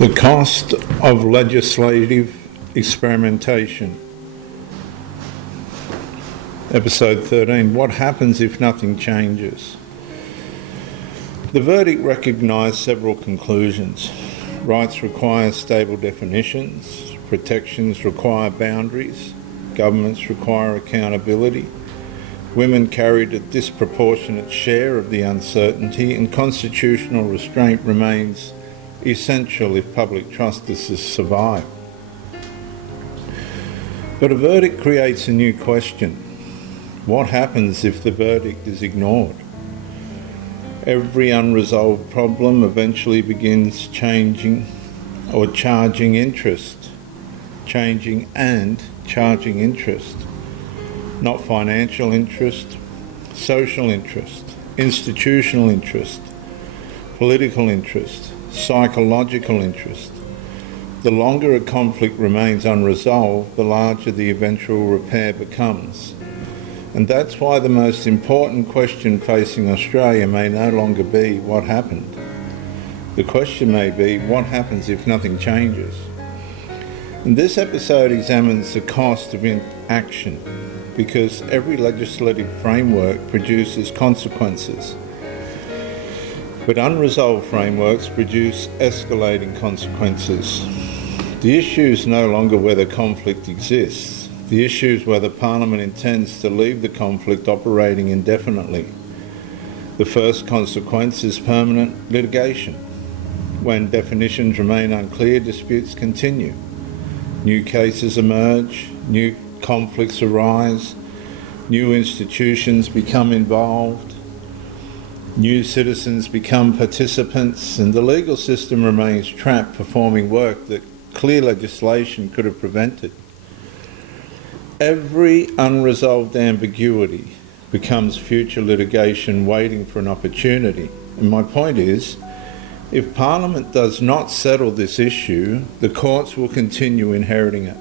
The Cost of Legislative Experimentation. Episode 13. What happens if nothing changes? The verdict recognised several conclusions. Rights require stable definitions. Protections require boundaries. Governments require accountability. Women carried a disproportionate share of the uncertainty, and constitutional restraint remains essential if public trust is to survive. But a verdict creates a new question. What happens if the verdict is ignored? Every unresolved problem eventually begins changing and charging interest. Not financial interest, social interest, institutional interest, political interest, psychological interest. The longer a conflict remains unresolved, the larger the eventual repair becomes. And that's why the most important question facing Australia may no longer be what happened. The question may be what happens if nothing changes. And this episode examines the cost of inaction, because every legislative framework produces consequences. But unresolved frameworks produce escalating consequences. The issue is no longer whether conflict exists. The issue is whether Parliament intends to leave the conflict operating indefinitely. The first consequence is permanent litigation. When definitions remain unclear, disputes continue. New cases emerge, new conflicts arise, new institutions become involved, new citizens become participants, and the legal system remains trapped performing work that clear legislation could have prevented. Every unresolved ambiguity becomes future litigation waiting for an opportunity. And my point is, if Parliament does not settle this issue, the courts will continue inheriting it.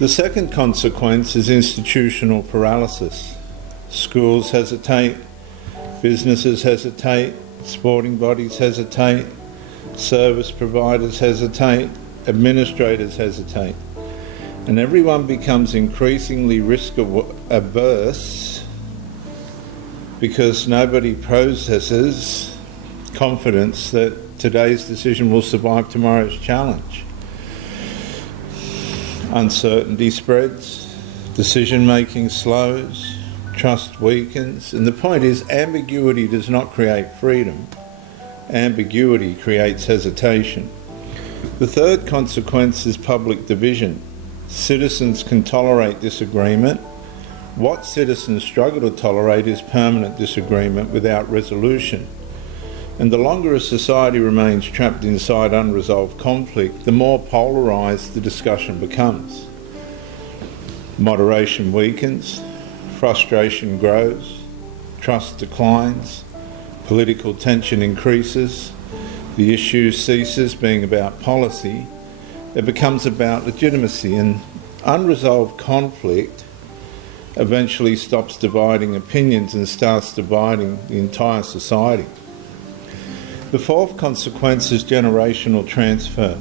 The second consequence is institutional paralysis. Schools hesitate, businesses hesitate, sporting bodies hesitate, service providers hesitate, administrators hesitate, and everyone becomes increasingly risk-averse because nobody possesses confidence that today's decision will survive tomorrow's challenge. Uncertainty spreads, decision-making slows, trust weakens, and the point is ambiguity does not create freedom. Ambiguity creates hesitation. The third consequence is public division. Citizens can tolerate disagreement. What citizens struggle to tolerate is permanent disagreement without resolution. And the longer a society remains trapped inside unresolved conflict, the more polarised the discussion becomes. Moderation weakens, frustration grows, trust declines, political tension increases, the issue ceases being about policy, it becomes about legitimacy, and unresolved conflict eventually stops dividing opinions and starts dividing the entire society. The fourth consequence is generational transfer.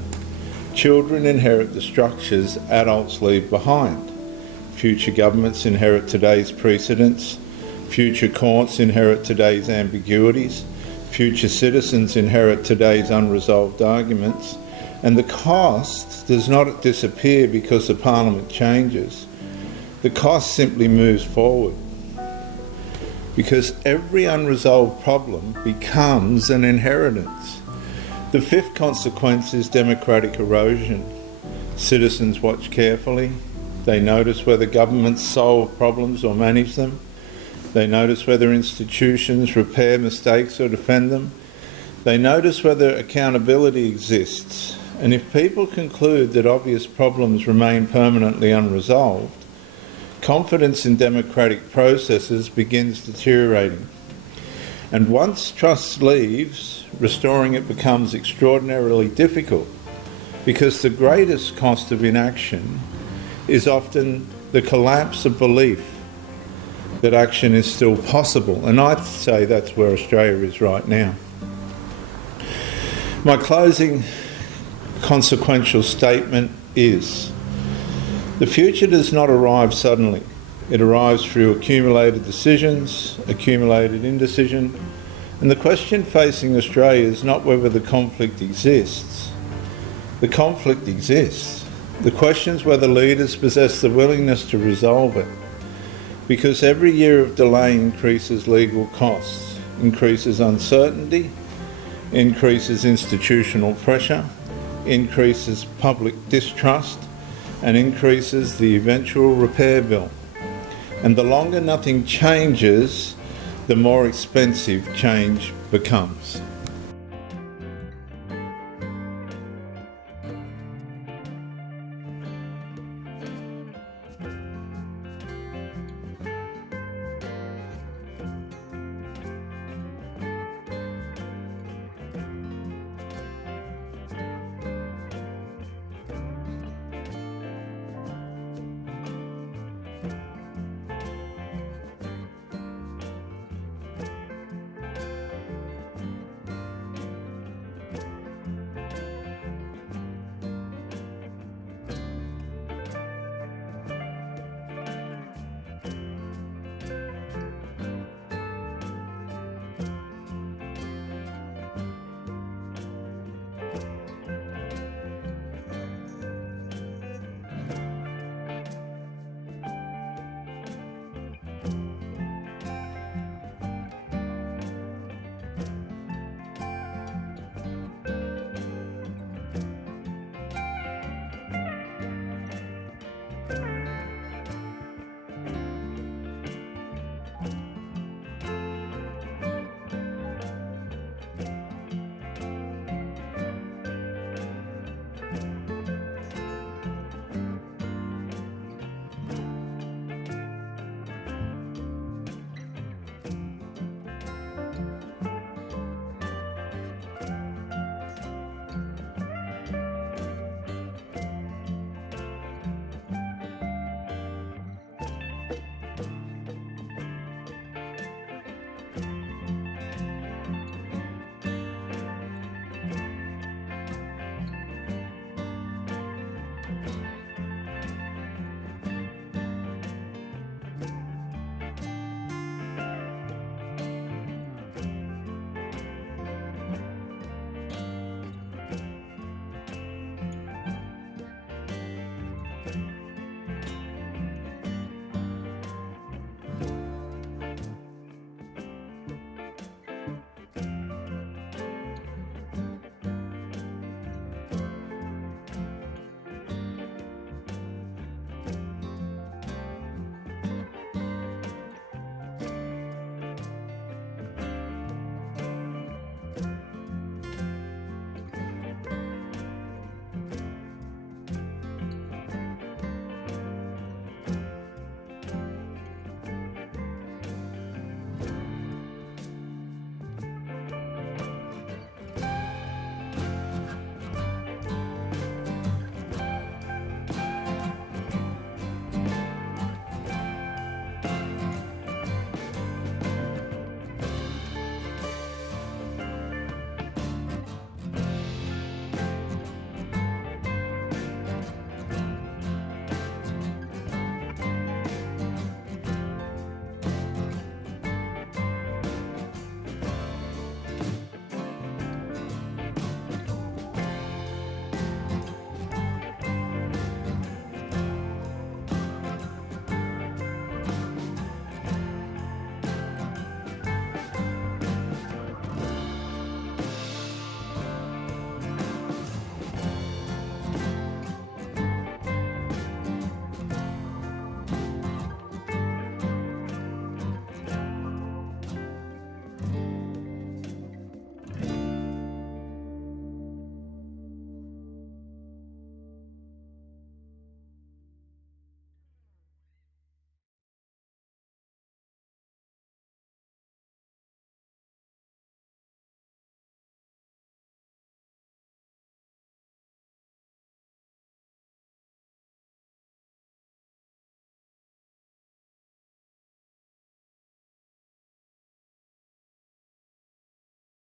Children inherit the structures adults leave behind. Future governments inherit today's precedents. Future courts inherit today's ambiguities. Future citizens inherit today's unresolved arguments. And the cost does not disappear because the Parliament changes. The cost simply moves forward. Because every unresolved problem becomes an inheritance. The fifth consequence is democratic erosion. Citizens watch carefully. They notice whether governments solve problems or manage them. They notice whether institutions repair mistakes or defend them. They notice whether accountability exists. And if people conclude that obvious problems remain permanently unresolved, confidence in democratic processes begins deteriorating. And once trust leaves, restoring it becomes extraordinarily difficult, because the greatest cost of inaction is often the collapse of belief that action is still possible. And I'd say that's where Australia is right now. My closing consequential statement is: the future does not arrive suddenly. It arrives through accumulated decisions, accumulated indecision, and the question facing Australia is not whether the conflict exists. The conflict exists. The question is whether leaders possess the willingness to resolve it, because every year of delay increases legal costs, increases uncertainty, increases institutional pressure, increases public distrust, and increases the eventual repair bill. And the longer nothing changes, the more expensive change becomes.